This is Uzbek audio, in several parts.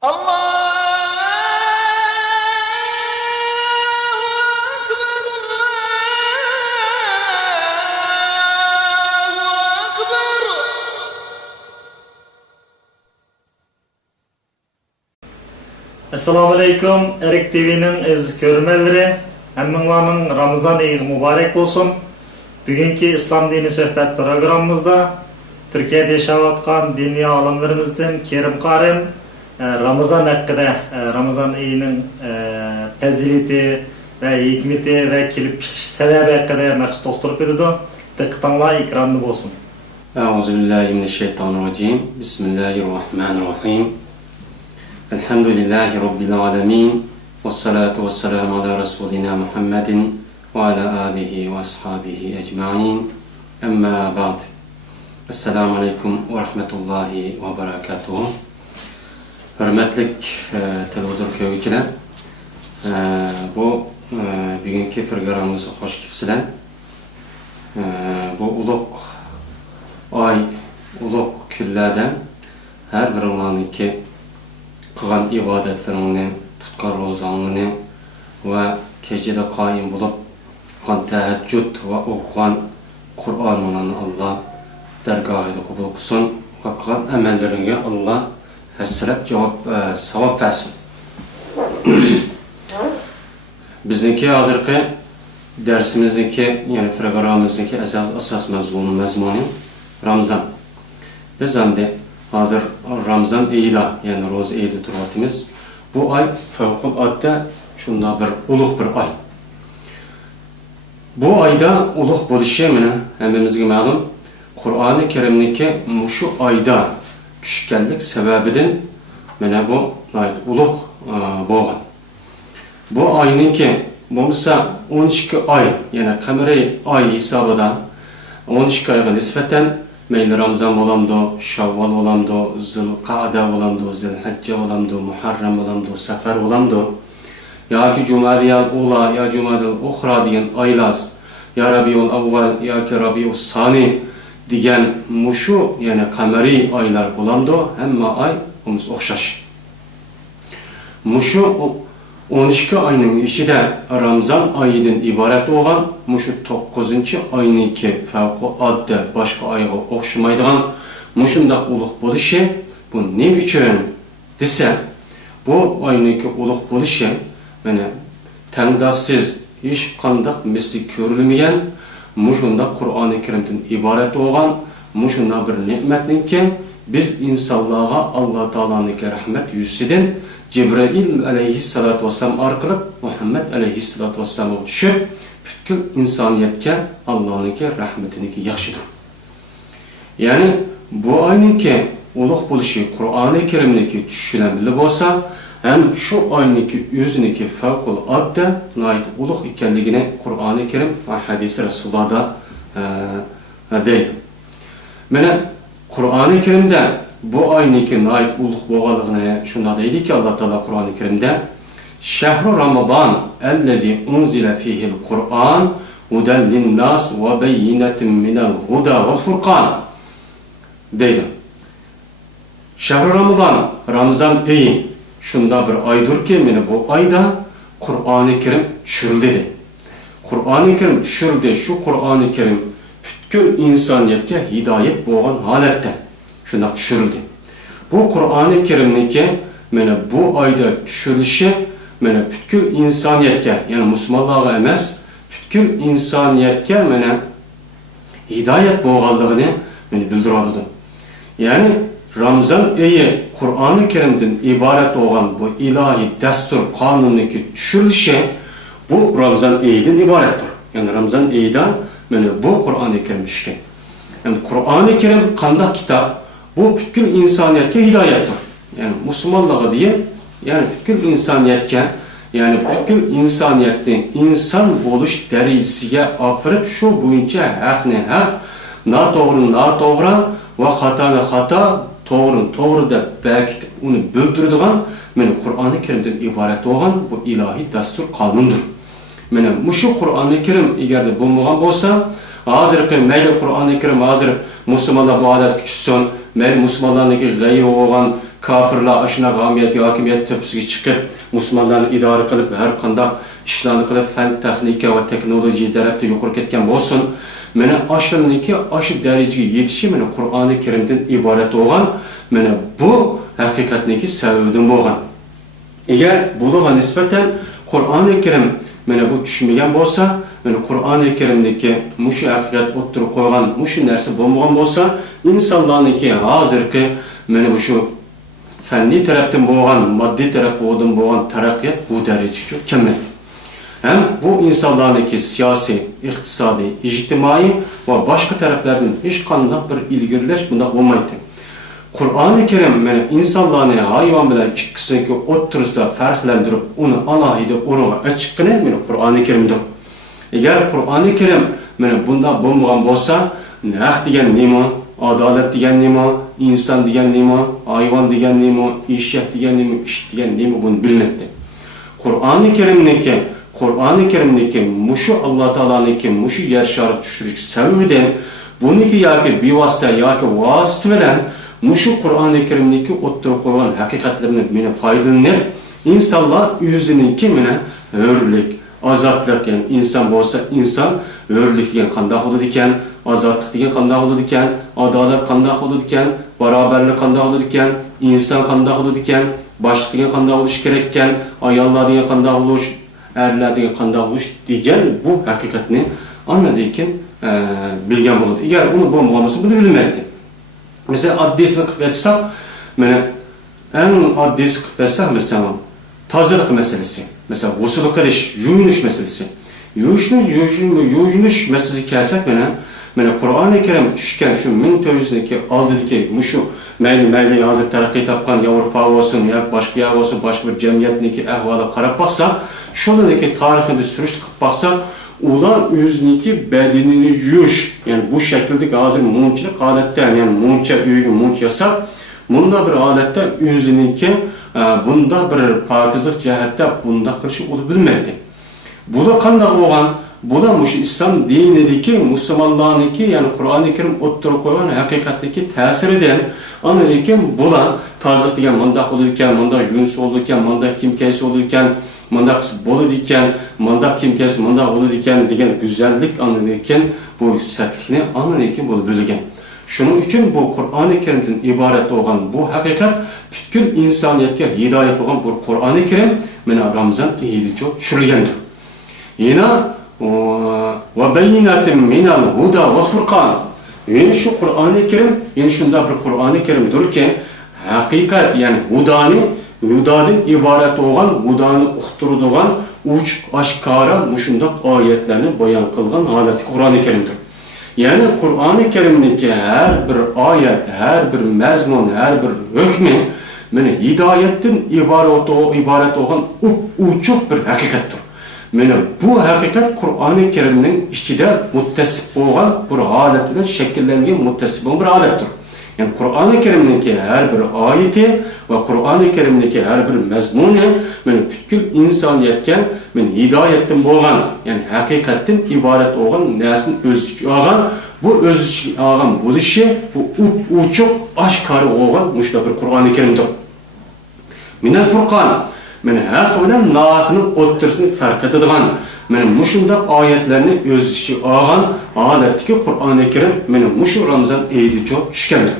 الله أكبر الله أكبر. Assalamu alaikum. Erik TV'nin aziz görürmenleri. Hemminlarning Ramazan ayı mübarek olsun. Bugünkü İslam dini sohbet programımızda Türkiye'de yaşayotgan dini alimlerimizden Kerim Karim Ramazan hakkında, Ramazan ayının fazileti ve hikmeti ve kelip çıkış sebebi hakkında maqsad to'xtalib o'tadi. Diqqatinglar ekranda bo'lsin. Euzubillahimineşşeytanirracim. Bismillahirrahmanirrahim. Elhamdülillahi Rabbil alemin. Vessalatu vesselamu ala Resulina Muhammedin ve ala alihi ve ashabihi ecmain. Emma ba'd. Esselamu aleyküm ve rahmetullahi ve berekatuhu. Hürmetlik televizyon köylüler. Bu bugünkü programımızı hoş kipsiler. Bu uluk ay, uluk küllerden her bir olanınki kılan ibadetlerini, tutkan rozanlığını ve gecede kaim bulup kılan teheccüd ve okuyan Kur'an olan Allah dergahıyla kabul kılsın ve kılan emellerine Allah hasret cevap sevap versin. Bizdeki hazırki dersimizdeki yani programımızdaki esas mezmunu Ramazan. Biz de hazır Ramazan ayıda yani roz ayıda turvatımız. Bu ay fevkalade şunda bir uluk bir ay. Bu ayda uluk buluşu hemimizge malum Kur'an-ı Kerim'deki şu ayda düşkenlik sebebinden bu uluk boğan. Bu ayının ki bu mesela 12 ay yani kameri ay hesabıdan 12 ayga nispeten meyli Ramazan olamdı, Şavval olamdı, Zilqa'da olamdı, Zilhicce olamdı, Muharrem olamdı, Sefer olamdı. Ya ki Cumadiyal Ula, ya Cumadiyal Ukhra diyen aylaz, ya Rabiul Avval, ya ki Rabiul Sani diyen muşu yani kameri aylar olamdı, hem ay omuz okşaş. Muşu 12 ayının içinde Ramazan ayından ibaret olan muşu 9. ayınki fevkalade başka ayga okşamaydigan muşunda uluk buluşu bu ne için dese bu ayınki uluk buluşu yani tengdassiz hiç kandak misli görülmeyen muşunda Kur'an-ı Kerim'den ibaret olan muşunda bir nimetninki biz insanlığa Allah Teala'nın rahmet yüzüden Cibrail aleyhissalatu vesselam arkalık Muhammed aleyhissalatu vesselam'a düşüp bütün insaniyetke Allah'ın rahmetini yakşıdır. Yani bu aynınki uluk buluşu Kur'an-ı Kerim'deki düşülen bile olsa hem şu aynınki yüzündeki fevkalade ait uluk ikenliğine Kur'an-ı Kerim ve hadisi Resulullah'da değil. Mene Kur'an-ı Kerim'de bu aynıki ait uluk boğalığına şunda deydi ki Allah Teala Kur'an-ı Kerim'de Şehru Ramazan ellezi unzile fihil Kur'an huden linnas ve beyinetin minel huda ve furkan deydi. Şehru Ramazan, Ramazan ayı şunda bir aydır ki bu ayda Kur'an-ı Kerim düşürüldü. Kur'an-ı Kerim düşürüldü. Şu Kur'an-ı Kerim bütün insaniyetke hidayet boğan halette şunda düşürüldü. Bu Kur'an-ı Kerim'deki bu ayda düşürülüşü bütün insaniyetke yani Müslümanlığa emez bütün insaniyetke hidayet boğallığını bildiradi. Yani Ramazan ayı Kur'an-ı Kerim'den ibaret olan bu ilahi destur kanunundaki düşürülüşü bu Ramazan ayıdan ibarettir. Yani Ramazan ayıdan bu Kur'an-ı Kerim düşken. Yani Kur'an-ı Kerim kandak kitap bu bütün insaniyetke hidayettir. Yani Müslümanlığa diye yani bütün insaniyetke yani bütün insaniyetin insan oluş derecesiye afırıp şu boyunca hakne hak, na doğru ve hatana hata, doğru da belki onu bildirdiğin Kur'an-ı Kerim'den ibaret olan bu ilahi destur kanundur. Şu Kur'an-ı Kerim eğer de bulunmayan olsa hazır meyli Kur'an-ı Kerim hazır Müslümanlar bu adet küçüsün, meyli Müslümanlardaki gayri olan kafirlar aşına gamiyet, hakimiyet tepsiga chiqib, musulmonlarni idora qilib, har qanday ishlarni qilib, fan, texnika va teknologiya tarafda yuqori ketgan bo'lsin. Mana ashirniki aşı darajaga yetishi mana Qur'oni Karimdan iborat bo'lgan. Mana bu haqiqatniki sababidan bo'lgan. Agar bularga nisbatan Qur'oni Karim mana bu tushunmagan bo'lsa, mana Qur'oni Karimdagi mushu haqiqat o'ttirib qo'ygan, mushu narsa bo'lmagan bo'lsa, insonlarniki hozirgi mana shu fanniy tarafdan bo'lgan, moddiy tarafdan bo'lgan taraqqiyot bu darajaga kelmaydi. Hem bu insanlarniki siyasi, iqtisadi, ijtimai ve başka taraflardan hiç qanday bir ilgirleş bunda olmaydı. Qur'oni Karim mana insanlarni hayvon bilan ikkisini o'ttirisida farqlantirib, uni alohida o'rniga ochiqqina mana Qur'oni Karimdir. Agar Qur'oni Karim mana bunda bo'lmagan bo'lsa, haq degan nima, adolat degan nima, inson degan nima, hayvon degan nima, eshak degan nima, ish degan nima buni bilmaydi. Qur'oni Karimdagi mushu Alloh taolaniki mushu yer shari tushirish sababidan buniki yoki bevosita yoki vosita bilan mushu Qur'oni Karimdagi o'ttirib qo'ygan haqiqatlarni meni foydalanib, insonlar o'ziniki bilan hurlik, ozodlik, ya'ni inson bo'lsa, inson hurlik degan qanday bo'ladi ekan, ozodlik degan qanday bo'ladi ekan, adolat qanday bo'ladi ekan, barobarlik qanday bo'ladi ekan, inson qanday bo'ladi ekan, boshliq degan qanday bo'lish kerak ekan, ayollar degan qanday bo'lish, erler degan qanday bo'lish degan bu haqiqatni anladıkken bilgan bo'ladi. Agar uni bo'lmagan bo'lsa, buni bilmaydi. Mesela addeysini qilib aytsak, mana eng addeysi qilib aytsak, mesela tozalık meselesi, mesela g'usl qilish, yuvinish meselesi. Yuvinish meselesi kelsak, mana Qur'oni Karim tushgan shu 1400'deki oldidagi mushu mayli hozir taraqqiy topgan Yevropa bo'lsin, yoki boshqa yer bo'lsin, boshqa bir jamiyatniki ahvoli qarab baxsak, şuradaki tarixini sürüş qilib baxsak, ular o'ziniki badanini yuvish, yani bu şekilde hozir munchilik holatda, yani muncha uyga muncha yasab, bunda bir holatda o'ziniki bunda bir pokizlik jihatda bunda qilishi uni bilmaydi. Bu da qanday bo'lgan? Bu da mush islom dinidagi musulmonlarniki, yani Qur'oni Karim o'ttirib qo'ygan haqiqatdagi ta'siridan, ana lekin bular toziq degan mundaq bo'ladi ekan, mundaq yunus bo'ladi ekan, mundaq kimkasi bo'ladi ekan, mundaq bo'ladi ekan, mundaq kimkasi mundaq bo'ladi ekan degan go'zallik ana lekin bu satlikni ana lekin bo'lib bilgan. Shuning uchun bu Qur'oni Karimdan iborat bo'lgan bu haqiqat bütün insoniyatga hidoyat bo'lgan bu Qur'oni Karim mana Ramazon oyida tushirilgandir. Yana va bayinatin minal huda va furqan. Yani şu Qur'oni Karim, yani shunda bir Qur'oni Karimdirki, haqiqat, yani hudadan iborat bo'lgan, hudani uqtiradigan, uchiq oshkora mushundaq oyatlarni bayon qilgan holati Qur'oni Karimdir. Yani Qur'oni Karimdagi har bir oyat, har bir mazmun, har bir hukmi mana hidoyatdan iborat bo'lgan uchiq bir haqiqatdir. Mana bu haqiqat Qur'oni Karimning ichida muttasib bo'lgan bir holat bilan shakllangan muttasib bo'lgan bir holatdir. Yani Qur'oni Karimdagi har bir oyati va Qur'oni Karimdagi har bir mazmuni mana bütün insoniyatga mana hidoyatdan bo'lgan, yani haqiqatdan iborat bo'lgan narsani o'z ichiga olgan, bu o'z ichiga olgan bo'lishi bu uchiq oshkora bo'lgan mushta bir Qur'oni Karimdir. Minal furqan, mana haq bilan nohaqning o'ttirisini farq etadigan, mana mushundaq oyatlarni o'z ichiga olgan holatdagi Qur'oni Karim mana mushu Ramazon oyida tushgandir.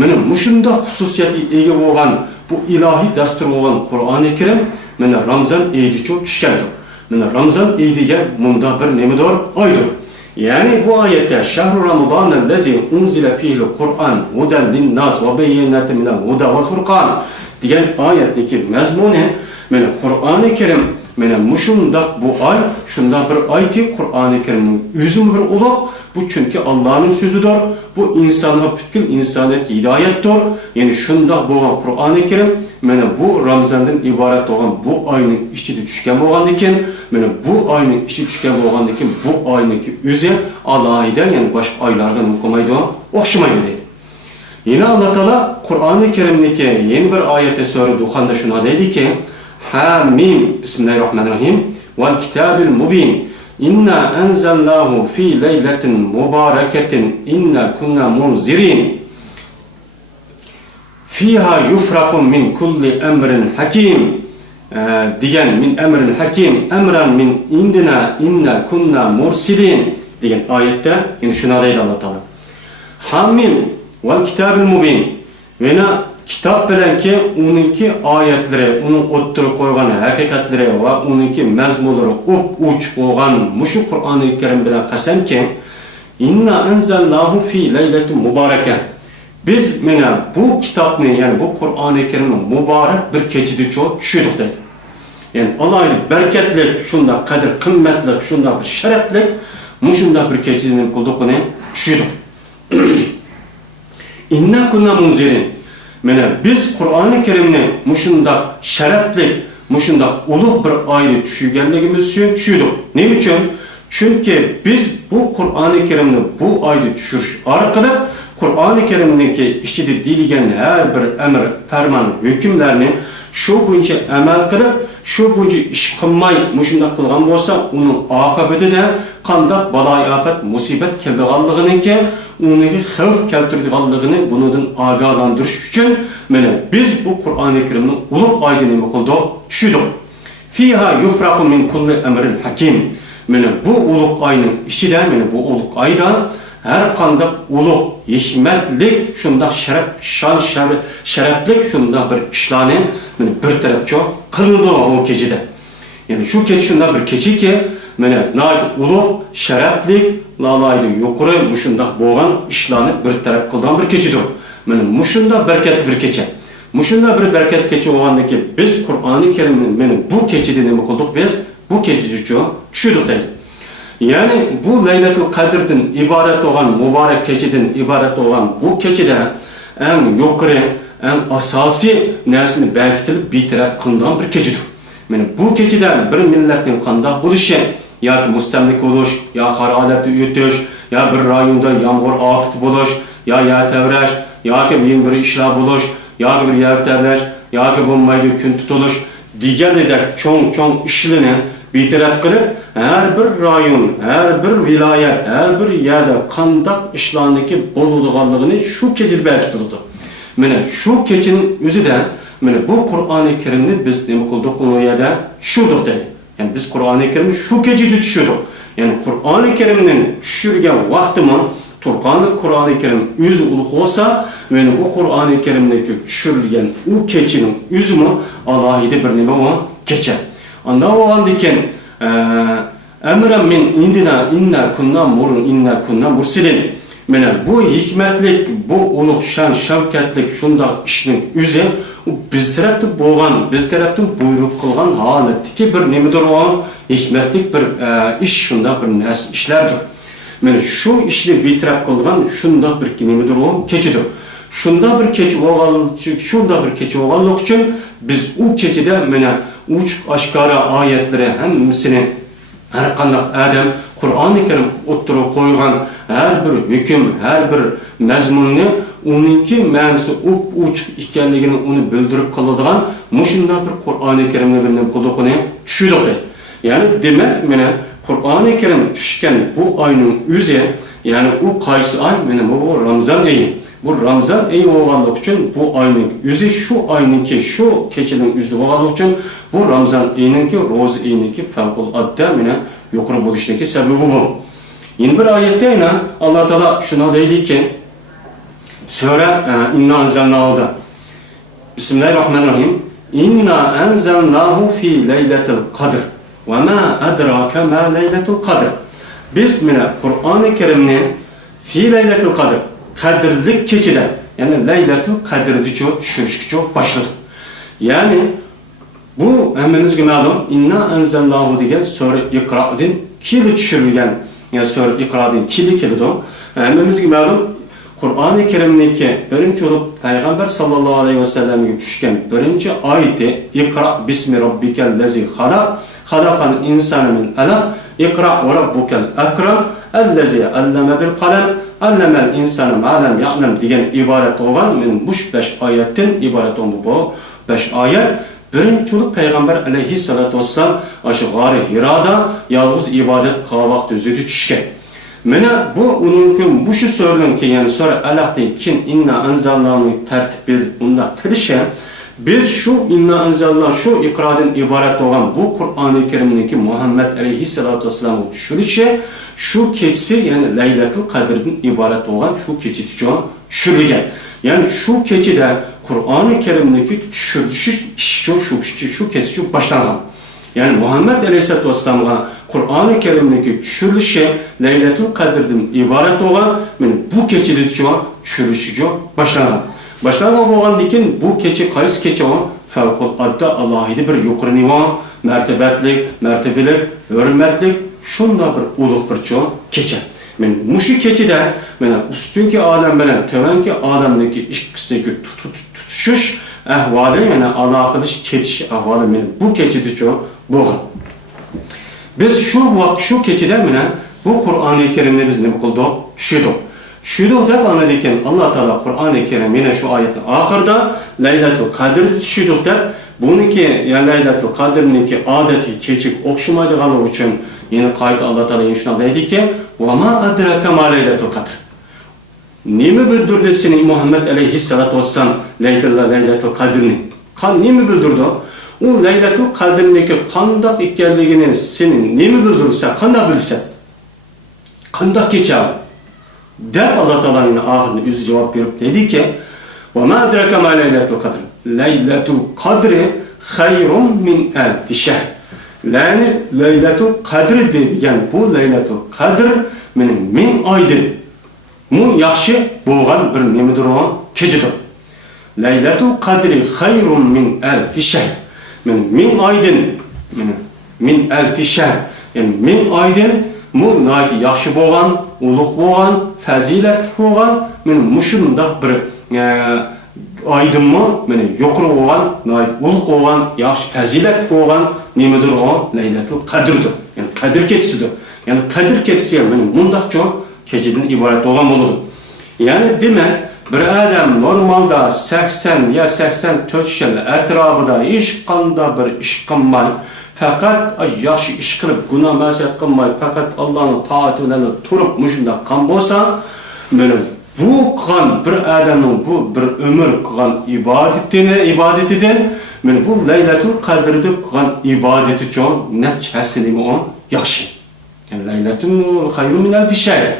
Mana mushundaq xususiyatga ega bo'lgan bu ilohiy dastur bo'lgan Qur'oni Karim mana Ramazon oyida tushgandir. Mana Ramazon oyiga bunda bir nimadir oydir. Yani bu ayette şahru Ramazan'ellezî unzile fîhil Kur'an hudan linnas ve beyyinatin minel huda ve furqan diyen ayetteki mezmunu mana Qur'oni Karim mana mushundaq bu ay shunda bir ay ki Qur'oni Karimning o'zi bir ulug', bu çünkü Allah'ın sözüdür. Bu insana bütün insaniyet hidayettir. Yani shundaq bo'lgan Qur'oni Karim mana bu Ramazondan iborat bo'lgan bu oyning ichida tushgan bo'lgandan mana bu oyning ichida tushgan bo'lgandan bu oyniki o'zi alohida, yani boshqa oylarga o'xshamaydi, o'xshamaydi deydi. Yine Allah Teala Qur'oni Karimdagi yeni bir oyatda sura Duxonda shuna deydiki: Hamim Bismillahirrahmanirrahim vel kitabil mubin inna anzalnahu fi leyletin mübareketin inna kunna munzirin fiha yufraqu min kulli emrin hakim degan min emrin hakim emran min indina inna kunna mursilin degan oyatda endi shuni deydi Alloh taolo. Hamim val kitabil mubin. Vena kitap bilenki onunki ayetlere, onun o'ttirib qo'ygan haqiqatlari va onunki mazmunlari uch bo'lgan mushu Qur'oni Karim bilan qasamki, inna anzalnahu fi laylatin mubaraka. Biz mana bu kitobni, ya'ni bu Qur'oni Karimni muborak bir kechida tushirdik deydi. Yani Allah'ın bereketli, şunda qadr qimmatli, şunda bir sharafli, mushunda bir kechida qildik, tushirdik. Inna kunna munzirin. Mana biz Qur'oni Karimni mushunda sharafli, mushunda ulug' bir oyni tushirganligimiz uchun tushirdik. Nima uchun? Chunki biz bu Qur'oni Karimni bu oyni tushirish orqali Qur'oni Karimniki ichida deyilgan har bir amr, farmon, hukmlarni shu bo'yicha amal qilib, shu bo'yicha ish qilmay mushunda qilgan bo'lsa, uning oqibatida qanday balo-ofat, musibat kelganligini, unga xavf keltirganligini bundan ogohlantirish uchun mana biz bu Qur'oni Karimning ulug' oyini nima qildik? Tushirdik. Fiha yufraqu min kulli amrin hakim. Mana bu ulug' oyning ichida, mana bu ulug' oyda her qanday ulug' hikmatlik shunda sharaflik shunda bir ishlarni bir tarafcha qildi o kechida. Yani shu kecha shunda bir kechiki mana ulug' sharaflik lalaydi yuqori mushunda bo'lgan ishlarni bir taraf qilgan bir kechidir. Mana mushunda bereketli bir kecha. Mushunda bir bereketli kecha bo'lgandan keyin biz Qur'oni Karimni mana bu kechida nima qildik? Biz bu kechida tushirdik deydi. Yani bu Laylatul Qadr'dan ibaret olan, mübarek keçiden ibaret olan bu keçide en yukarı, en asasi nesini belirtilip bir taraf kılınan bir keçidir. Yani bu keçide bir milletin qanday buluşu, ya ki müstemlik oluş, ya hararetli ötüş, ya bir rayonda yağmur afet buluş, ya tevreş, ya ki bir işler buluş, ya ki bir yer terleş, ya ki bombaydı gün tutuluş, diğer de çok işlenen bir taraf kılıp, her bir rayon, her bir vilayet, her bir yerde qanday ishlarniki bo'ladiganligini shu kechida belgitildi. Mana shu kechining o'zida mana bu Qur'oni Karimni biz nima qildik? U yerda tushirdik deydi. Yani biz Qur'oni Karimni shu kechida tushirdik. Yani Qur'oni Karimning tushirgan vaqtimi Qur'oni Karim o'zi ulug' bo'lsa, mana u Qur'oni Karimniki tushirilgan u kechining o'zimi alohida bir nima u kecha. Anda bo'lgandan keyin emran min indina inna kunna mursilin. Mana bu hikmatlik, bu ulug' shan shavkatlik shunda ishning o'zi biz tarafdan bo'lgan, biz tarafdan buyruq qilgan holatdagi bir nimadir o hikmatlik bir ish, shunda bir narsa ishlardir. Mana shu ishni betaraf qilgan shunda bir nimadir o kechidir. Shunda bir kecha bo'lganlik uchun biz u kechida mana uch oshkora oyatlari hammasini her qanday adam Qur'oni Karim o'ttirib qo'ygan her bir hukm, her bir mazmunni uninki ma'nosi uch ekanligini uni bildirib qoladigan mushunda bir Qur'oni Karimni bilan qo'lqini tushirdik deydi. Ya'ni demak mana Qur'oni Karim tushgan bu oyning o'zi, ya'ni u qaysi oy? Mana bu Ramazon oyi. Bu Ramazon oyi bo'lganligi uchun bu oyning o'zi shu oyninki shu kechining o'zida bo'lganligi uchun bu Ramazon oyininki ro'za oyininki favqulodda mana yuqori bo'lishligi sababi bu. Yeni bir oyatda yana Alloh taolo shuni deydiki, sura Inna anzalnahuda. Bismillahirrahmanirrahim. Inna anzalnahu fi laylatil qadr. Ve ma adraka ma laylatul qadr. Biz mana Qur'oni Karimni fi laylatil qadr, qadrlik kechida, ya'ni laylatul qadrda tushirishga boshladik. Ya'ni bu hammamizga ma'lum, inna anzalnahu degan sura Iqro'dan kelib tushirilgan, ya'ni sura Iqro'dan keldi. Hammamizga ma'lum, Qur'oni Karimniki birinchi bo'lib payg'ambar sallallohu alayhi vasallamga tushgan birinchi oyati Iqro bismi robbikal lazi xalaq, xalaqal insana min alaq, Iqro va robbukal akram allazi allama bil qalam, allamal insana ma lam ya'lam degan iborat bo'lgan. Men bu 5 oyatdan iborat bu 5 oyat birinchi bo'lib payg'ambar alayhissalatu vassalam o'sha g'ori Hiroda yolg'iz ibodat qilgan vaqt o'zida tushgan. Mena bu onun bu şu söylen ki yani sonra Allah'tan kin inna anzalnahu tertip edip bunda kılışa biz şu inna anzalna şu ikradan ibaret olan bu Kur'an-ı Kerim'deki Muhammed Aleyhisselatü Vesselam'ı düşürüşe şu keçisi yani Leylatul Kadir'den ibaret olan şu keçi düşürülgen. Yani şu keçide Kur'an-ı Kerim'deki düşürülüşü şu keçi başlanan. Yani Muhammed Aleyhisselatü Vesselam'a Kur'an-ı Kerim'deki düşürülüşe Leylatul Kadir'den ibaret olan bu keçide düşürülüşü başlanan. Başlanan olan dikin bu keçi kayıs keçi o fevkalade Allah'ide bir yukarı nivan, mertebelik, hürmetlik, şunda bir uluq bir keçi. Muşu keçide üstünki adam bilen tövenki adamdaki işkisindeki tutuşuş ahvali alakalı keçiş ahvali bu keçide boğun. Biz şu keçide bu Kur'an-ı Kerim'de biz ne bulduk? Şudu da anladıkken Allah Teala Kur'an-ı Kerim yine şu ayetin ahırda Leylatul Kadir şudu da bununki yani Leylatul Kadir'ninki adeti keçik okşumaydığı için yine kayıt Allah Teala yine şuna dedi ki وَمَا أَدْرَكَ مَا Leylatul Kadir. Nemi bildirdi seni Muhammed Aleyhisselatü Vesselam Leylatul Kadir'ni? Nemi bildirdi? O Leylatul Kadir'ninki kandak ikkerliğini senin nemi bildirse, kandak bilse, kandak geçer. Der Allah Teala'nın ahirine yüz cevap verip dedi ki وَمَا أَدْرَكَ مَا Leylatul Kadir. Leylatul Kadri hayrun min elfi şehr. Yani Leylatul Kadir dedi. Yani bu Leylatul Kadir min aydır. Bu yaxşı boğan bir nemidir o? Keçidir. Leylatul Kadri hayrun min elfi şehr. Min aydın. Min elfi şehr. Yani min aydın bu nayki yaxşı boğan, uluq boğan, faziletli boğan, muşunda bir aydın mı, yuqur boğan, uluq boğan, yaxşı faziletli boğan nemidir o? Leylatul Kadir'dir. Yani Kadir keçisidir. Yani Kadir keçisi mundaq çok keçiden ibaret olan buludur. Yani demek bir adam normalda 80 ya 84 yıl etrafında iş kanda bir iş kılmay, fakat yaxşı iş kılıp günah mesiyet kılmay, fakat Allah'ın taatine turup muşunda kan bolsa, bu kan bir adamın bu bir ömür kılan ibadetidir. Bu Leylatul Kadir'de kılan ibadeti çok neçhesini o yaxşı. Yani Leylatul hayru min elfi şehr.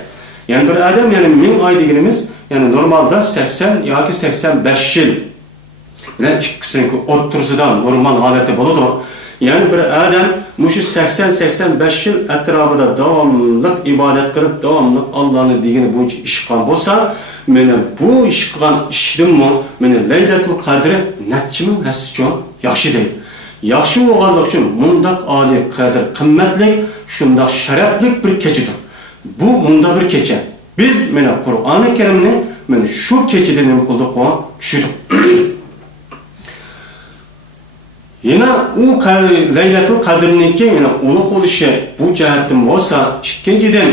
Yani bir adam yani min ay dediğimiz yani normalde 80 ya ki 85 yıl. Ne ikisinin otursudan normal halette buludu. Yani bir adam muşu 80-85 yıl etrafında devamlı ibadet kılıp devamlı Allah'ın dini boyunca iş kılan bolsa, bu iş kılan işin mi Leylatul Kadir'e netçimin hessi çok yaxşı değil. Yaxşı oğanlık için mundak âli kadir kımmetlik, şundak şereflik bir keçidir. Bu munda bir keçe. Biz Kur'an-ı Kerim'ini şu keçide ne kıldık o? Şudur. Yine o Leylatul Kadir'ninki uluq oluşu bu cihetten olsa ikinciden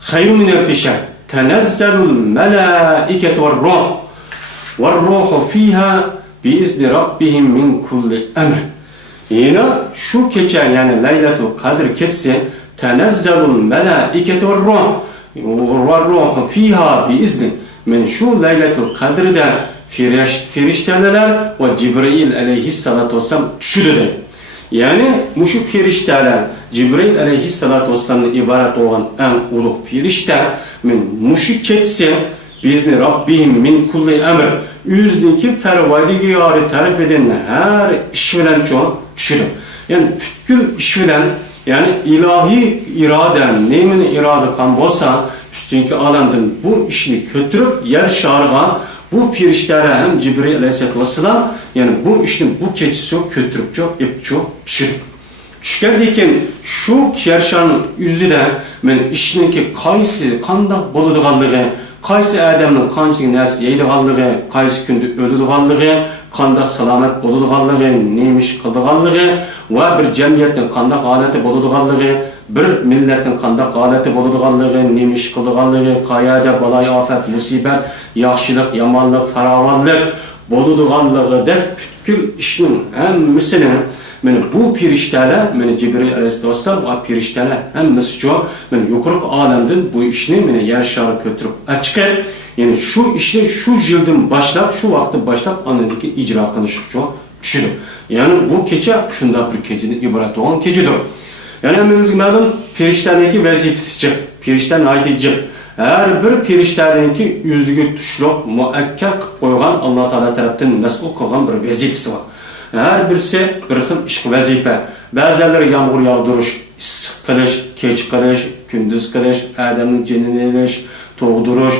hayrun min elfi şehr. Tenezzelul melâiketu ve ruhu fiha biizni rabbihim min kulli emr. Yine şu keçe yani Leylatul Kadir keçisi tenezzelul melâiketu ve ruhu fiha biizni. Şu Leylatul Kadir'de firişteler ve Cibril Aleyhisselatü Vesselam düşürüdür. Yani muşu firişteler Cibril Aleyhisselatü Vesselam'ın ibaret olan en uluq firişte muşu keçisi biizni Rabbihim min kulli emr yüzdeki fervaydı gıyarı tarif eden her iş bilen çok düşürür. Yani bütün iş bilen yani ilahi iraden nemin irade kan olsa üstünkü alemden bu işini götürüp yer şarığa bu firişlere hem Cibril Aleyhisselatü Vesselam yani bu işin bu keçisi çok götürüp çok düşürür. Düşkendeyken şu yerşanın yüzü de işinki kaysi kandak boluduğanlığı, kaysi adamın kançın nersi yeydiğanlığı, kaysi günde öldüğanlığı, kandak salamet boluduğanlığı, neymiş kıldığanlığı ve bir cemiyetin kandak aleti boluduğanlığı, bir milletin kandak aleti boluduğanlığı, neymiş kıldığanlığı, kayada, balay, afet, musibet, yaxşılık, yamanlık, faravanlık boluduğanlığı da bütün işinin hem misini Meni bu perişteler, meni Cibril Aleyhisselam bu perişteler hemmesi çoğu, meni yukarı alemden bu işini meni yer şarı götürüp açık. Yani şu işini şu yıldan başlap, şu vakti başlap anındaki icra kılışık çoğu düşüdür. Yani bu gece şunda bir gecenin ibaret olan gecedir. Yani hemmimiz malum periştelerdeki vazifesi, periştenin aydıcı. Her bir periştelerdeki yüzüge tuşluk, muakkak koygan Allah Teala tarafından mesul kılgan bir vazifesi var. Her birisi bir xil iş vazife. Bazıları yağmur yağdırış, issiq qilish, kech qilish, kunduz qilish, adamning jinini elish, tug'dirish.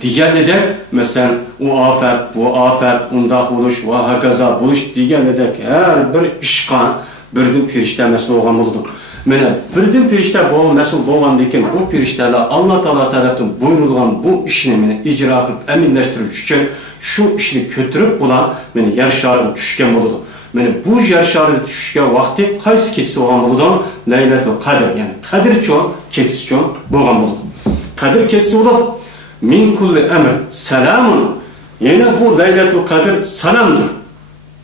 Diğerleri mesela o afet, bu afet, unda buluş, ve hakaza buluş diğerleri her bir işkan birden perişte mesul olgan buldu. Mene birden perişte bu mesul olgan diken bu perişteler Allah Teala tarafından buyurulgan bu işini mene icra kılıp eminleştiriş için şu işini götürüp bulan mene yer şarı düşken buldu. Mene bu yer şarı düşken vakti qaysi keçisi olgan buldu? Laylatul Qadr yani Kadir çoğun keçisi çoğun olgan buldu. Kadir keçisi olup min kulli emr selamun. Yine bu Laylatul Qadr salamdır.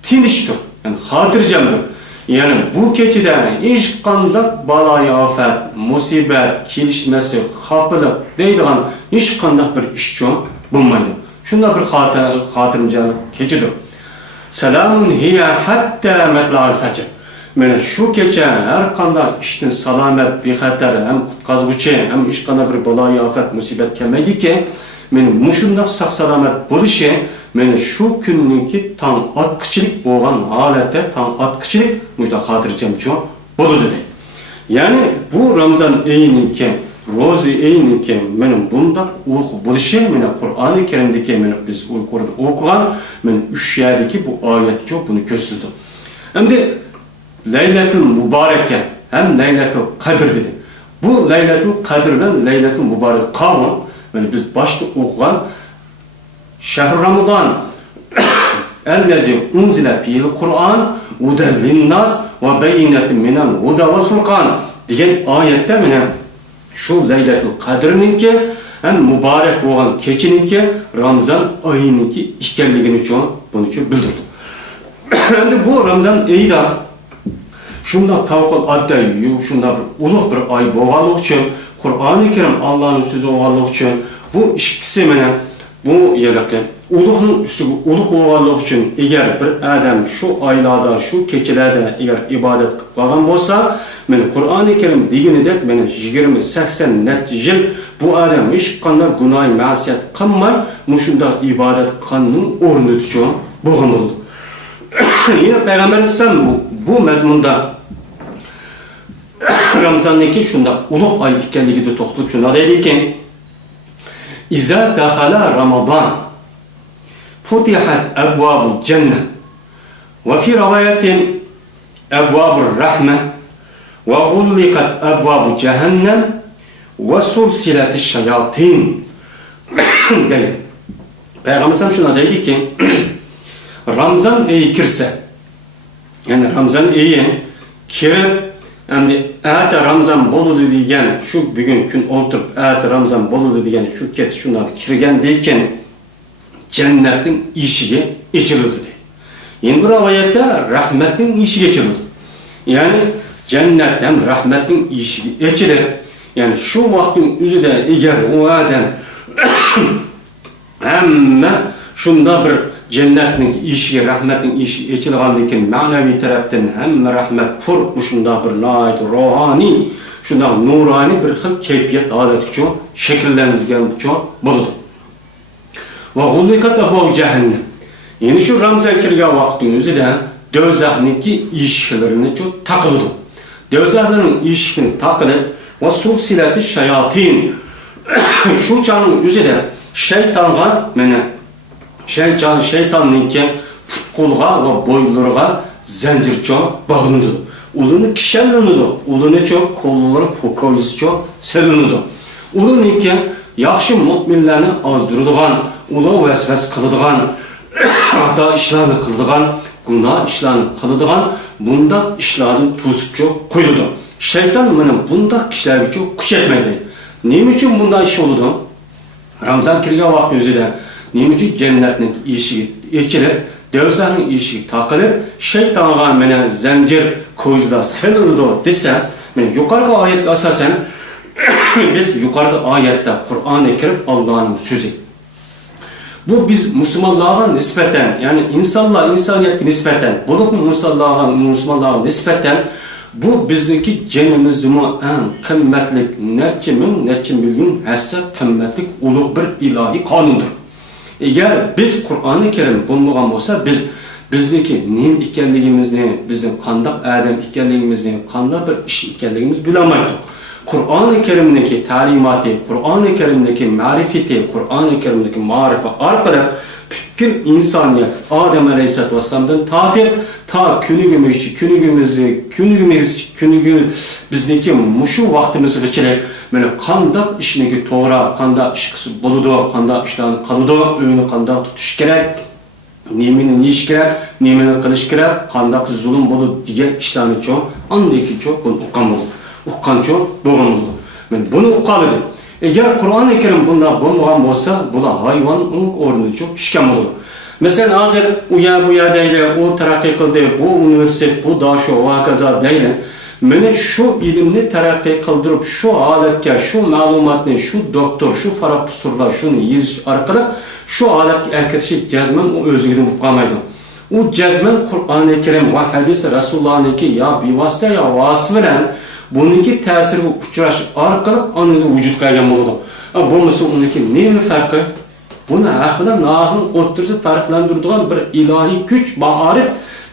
Tiniştir. Yani hatircemdir. Yani bu keçide hiç kandak balaya afet, musibet, kilişmesi, kapılık deydiğen hiç kandak bir iş çoğun bulmaydı. Şunda bir hatırımcalık keçidir. Selamun hiye hatta metla'l fecr. Mene şu keçe her kandak işten salamet, bir hatar, hem kutkazgıcı, hem iş kandak bir balaya afet, musibet kelmeydi ki mene muşunda sak salamet buluşu mene şu gününki tam atkıçılık boğan halette tam atkıçılık mujda hatırcam çoğun bolu dedi. Yani bu Ramazan eyininki, Rozi eyininki benim bunda uyku buluşu, mene Kur'an-ı Kerim'deki mene biz uykuda okuyan, mene üç yerdeki bu ayet çok bunu gösterdi. Hem de Laylatul Mübareke, hem Laylatul Kadr dedi. Bu Laylatul Kadr'dan Laylatul Mübarek kavram, mene biz başta okuyan Şehr Ramazan ellezî unzile fîhil Kur'an huden linnâs ve beyyinetin minel huda vel furqan degan ayette mene şu Laylatul Kadr'ninki hem mübarek olan keçininki Ramazan ayınınki ikkenligini çoğun bunun için bildirdi. Şimdi bu Ramazan ayı da şunda favqulodda şunda bir ulug' bir ay bo'lganligi uchun Qur'oni Kerim Allah'ın sözü bo'lganligi uchun bu ikkisi mene bu yerlikte uluğun üstü uluğ olganlık için eğer bir adam şu aylarda, şu keçelerde eğer ibadet kılgan olsa, men Kur'an-ı Kerim degeni de men 20-80 net yıl bu adam hiç qanday günah ma'siyat qilmay, muşunda ibadet qilganning o'rni tushgan bo'lgan bo'ldi. Yine Peygamber Aleyhisselam bu mezmunda Ramazan'daki şunda uluğ ay ekanligida to'xtalib shunda deydi İza dakhala Ramazan futihat abwabul cennet ve fi rivayetin abwabur rahme ve ulliqat abwabu cehennem ve sulsilatiş şeyatin deydi. Peygamber şuna deydi ki Ramazan ayı kirse yani Ramazan ayı kirip endi ata Ramazan boludu degan şu bugün kun o'tirib ata Ramazan boludu degan şu ket shundan kirgan deyken cennetning eshigi ochiladi deydi. Endi bir oyatda rahmatning eshigi ochiladi. Yani cennet hem rahmatning eshigi ochiladi. Yani şu vaqtning o'zida eğer o adam hamma shunda bir cennetning eshigi, rahmatning eshigi ochilgandan keyin ma'naviy tarafdan hamma rahmat pur shunda bir noit ruhoniy, shunda nuroniy bir xil kayfiyat holat uchun shakllangan uchun bo'ladi. Va g'ulliqat abwab jahannam. Yani şu Ramazan kirgan vaqtning o'zida do'zaxniki eshiklarini taqildi. Do'zaxning eshigini taqilib va sulsilati shayotin şu canın o'zida shaytonga mana şeytanninki putqulga ve boylarga zanjircho bağlandı. Ulunu kişenlandı. Ulunu çok kolları fokoyuzcho selinadi. Uluniki yaxshi mu'minlarni ozduradigan, ulu vasvas qiladigan, xato ishlarni qiladigan, gunoh ishlarni qiladigan bunda ishlarni to'sibcho qo'yadi. Shayton mana bunda kishilarga kuch yetmaydi. Nima uchun bunday ish bo'ladi? Ramazan kirgan vaqt o'zida nima uchun cennetning eshigi ochilib, Dövzahning eshigi taqilib, shaytonga meni zanjir ko'zda silinadi desa, men yuqorgi oyatga asosan biz yuqorgi oyatda Qur'onni kirib Allohning so'zi. Bu biz musulmonlarga nisbatan, ya'ni insoniyatga nisbatan, bo'lib musulmonlarga nisbatan bu bizniki jinimizning eng qimmatli necha million hassa qimmatli ulug' bir ilohiy qonundir. Eğer biz Qur'oni Karim bo'lmagan bo'lsa, bizniki nima ekanligimizni, bizning qanday odam ekanligimizni, qanday bir ish ekanligimizni bilmaydik. Qur'oni Karimdagi ta'limoti, Qur'oni Karimdagi ma'rifati, Qur'oni Karimdagi ma'rifa orqali bütün insoniyat Odam alayhissalatu vassalamdan tortib ta kunigimiz bizniki mushu vaqtimizgacha mana qanday ishniki to'g'ri, qanday ish qilib bo'ladi, qanday ishdan qoladi, uyni qanday tutish kerak, nimani yeyish kerak, nimani qilish kerak, qanday zulm bo'ladi degan ishlarni cho'q, andiki bunu uqqancho bo'lgan bo'ldi. Men buni uqqandim. Eğer Qur'oni Karim bundan bo'lmagan bo'lsa, bular hayvon o'rniga tushgan bo'ladi. Mesela hozir u yerda u taraqqiy qildi, bu universitet, bu dasho va kaza deydi. Meni şu ilimni taraqqiy qildirib, şu holatga, şu ma'lumotni, şu doktor, şu professorlar shuni yezish orqali şu holatga akirishib jazman u o'zigidan bo'lib qolmaydi. U jazman Qur'oni Karim va hadis Rasulullah'niki ya bevosita ya vasita bilan buniki ta'siriga uchrash orqali uni vujudga kelgan bo'ladi. Bo'lmasa uniki nima farqi? Buni ahlan nahın o'ttirsa farqlantiradigan bir ilohiy kuch, ma'arif,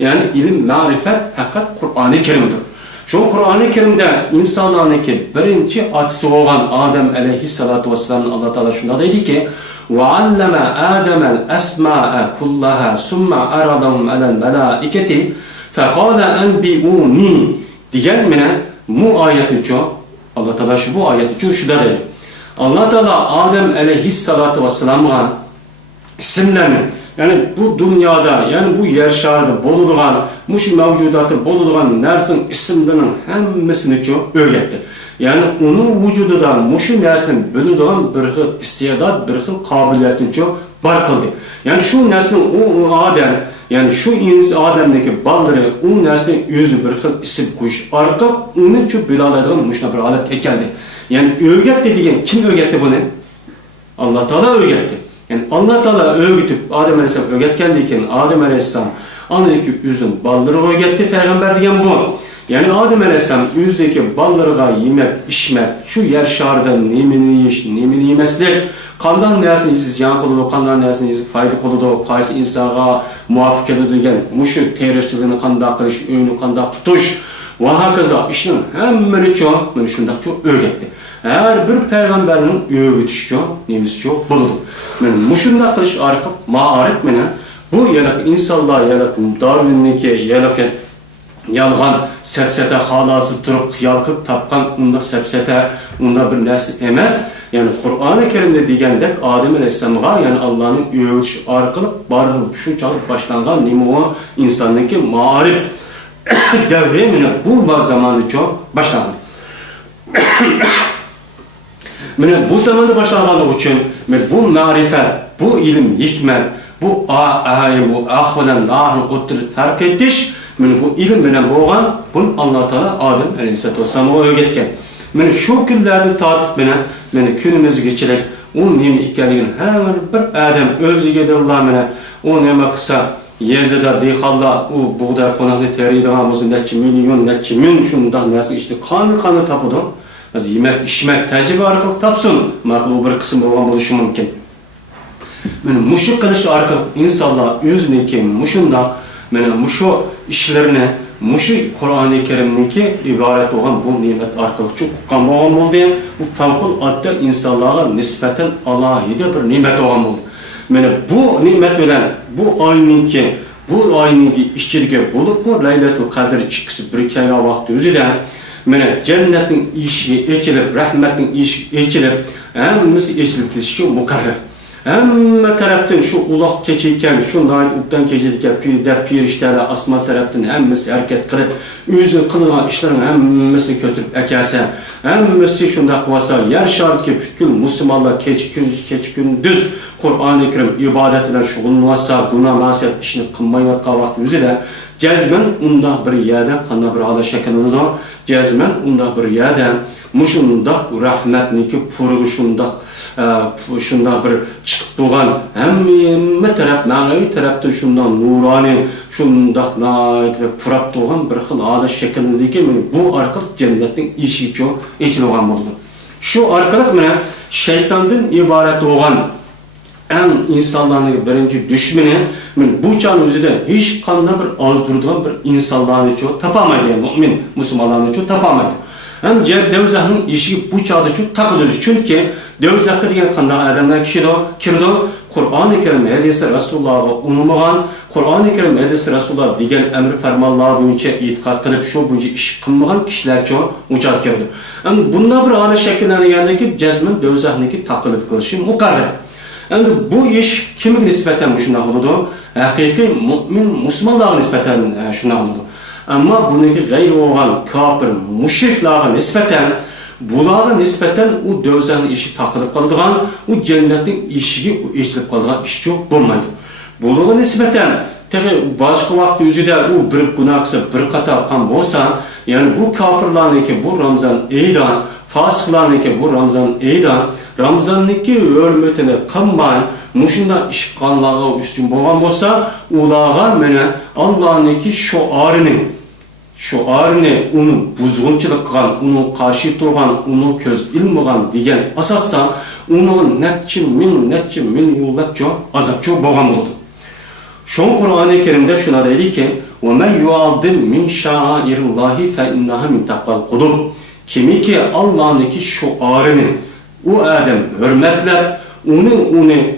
ya'ni ilm, ma'rifat faqat Qur'oni Karimdir. Şu Qur'oni Karimda insonlarniki birinchi otisi bo'lgan Odam alayhissalatu vassalam Alloh taolo shunday deydiki: "Va allama Adamal asma'a kullaha summa aradahum alal malaikati faqala anbi'uni" degan bilan bu oyatni Alloh taolo bu oyatni shunday deydi. Alloh taolo Odam alayhissalatu vassalamga ismlarni, yani bu dünyada, yani bu yer şarida bo'ladigan, mush mavjudotda bo'ladigan narsaning ismlarining hammasini o'rgatdi. Yani onun vujudida mush narsani biladigan bir xil iste'dod, bir xil qobiliyatni bar qildi. Yani şu narsaning u odam, yani şu odamdagi baldiri u narsani o'zi bir xil ism qo'yish orqali uni bila oladigan mush bir holatga keldi. Yani o'rgatdi degan kim o'rgatdi buni? Alloh taolo o'rgatdi. Yani Allah Teala öğütüp Adem Aleyhisselam öğretkendi ki Adem Aleyhisselam anındaki üzün balları öğretti peygamber diyen bu. Yani Adem Aleyhisselam yüzdeki ballarına yemek, içmek, şu yer şarda nemini yiyiş, nemini yemeslik, kandan neresini siz yan koludu, kandan neresini siz fayda koludu, kaysi insana muvaffak ediyordu diyen muşu teröristliğini kanda kırış, öğünü kanda tutuş ve hakaza işin hemen şundak öğretti. Her bir peygamberin öğütüşü, nemisi buludu. Men muşunda qilish orqali ma'arif meni bu yalaq insonlar yalaq Darwin'niki yalaq yalg'on sapsata xolasi turib xiyol qilib topgan unda sapsata unda bir narsa emas. Yani Qur'oni Karimda degandek Odam alayhissalomga yani Allohning o'rgatishi orqali barib shunchalik boshlangan nima insonniki ma'arif davri meni bu zamonda boshlangan. Mene bu zamanda başlanğanlığı için bu marifet, bu ilim, hikmet, bu ahvalan nahın oturup fark ettiş, bu ilim bilen boğan, bunu Allah Teala Adem Aleyhisselatü Vesselam'a öğretken. Şu günlerde tatip bilen, günümüz geçirek, onun nemi ikkaligini hemen bir adam özlüğüde Allah o neme kısa, Yezede deyxalla, o buğday konaklı teriydiğen olsun, neçi milyon şundan nesin işte kanı tapıdı. Yemek, içmek, tecrübe arkalık tapsın. Makul bir kısım olan buluşu mümkün. Muşu kılıç arkalık insanlar yüzüneki muşunda, muşu işlerine, muşu Kur'an-ı Kerim'deki ibaret olan bu nimet arkalık çok kanmağın oldu. Bu fevkalade insanlara nispeten Allah'ide bir nimet olan oldu. Bu nimet bilen, bu ayninki işçilikle bulup bu Laylatul Kadir işkisi bir kere vakti özüden cennetin işi içilip, rahmetin işi içilip, hemmisi içilip geçişi mukarrer. Hamma tarafdan şu uloq keçiyken, şunday ubdan keçiyken, pirishtalar osmon tarafdan hammasi harakat qilib, o'zi qilgan ishlarini hammasini ko'tarib akasa, hammasi shunday qilsa, yer sharidagi butkul musulmonlar kecha kunduz Qur'oni Karim ibodat bilan shug'ullansa, gunoh ma'siyat ishni qilmayotgan vaqt o'zida jazman unda bir yerda qanday bir holat shakllanadi, jazman unda bir yerda mushundaq rahmatniki purg'i shunday bir chiqib turgan hamma taraf ma'naviy tarafdan shunday nuroniy shunday purab turgan bir xil holat shakllanadiki, bu orqali jannatning eshigi ochilgan bo'ldi. Shu orqali mana shaytondan iborat bo'lgan eng insonlarning birinchi dushmani bu chan o'zida hech qanday bir ozdiradigan bir insonlarni topolmaydi, mo'min musulmonlarni topolmaydi. Hem devzahın işi bu çağda çok takılır. Çünkü devzahı diyen kandan adamlar kirdi. Kur'an-ı Kerim hadisi Resulullah'a unutmagan, Kur'an-ı Kerim hadisi Resulullah diyen emri fermanlar boyunca itikat kılıp şu boyunca iş kılmagan kişiler çok uçak kirdi. Hem bunda bir hale şekillenendeki cezmen devzahındaki takılıp kılışı mukarrer. Hem bu iş kime nispeten şundan oldu? Hakiki mümin Müslümanlara nispeten şundan oldu. Ama bununki gayri olan kafir, müşriklara nispeten, bunlara nispeten o dövzanın işi takılıp kaldıgan, o cennetin işi içilip kaldıgan iş çok bulmaydı. Bunlara nispeten, başka vakti yüzüde o bir günahsı, bir kata kan olsa, yani bu kafirlarınki bu Ramazan eydan, fasıklarınki bu Ramazan eydan, Ramazan'niki hürmetine kanmayın, muşunda iş kanlığa üstün boğan olsa, ulağa mene Allah'ınki şuarını, onu buzgunçılık kılan, onu karşı durgan, onu köz ilmigan diyen asastan, onu netçi min yollatça, azapça boğan oldu. Şu Kur'an-ı Kerim'de şuna dedi ki, وَمَنْ يُعَلْدِمْ مِنْ شَعَائِرِ اللّٰهِ فَاِنَّهَا مِنْ تَقْوَى الْقُلُوبِ Kimi ki Allah'ınki şuarını, o adam hürmetler, onu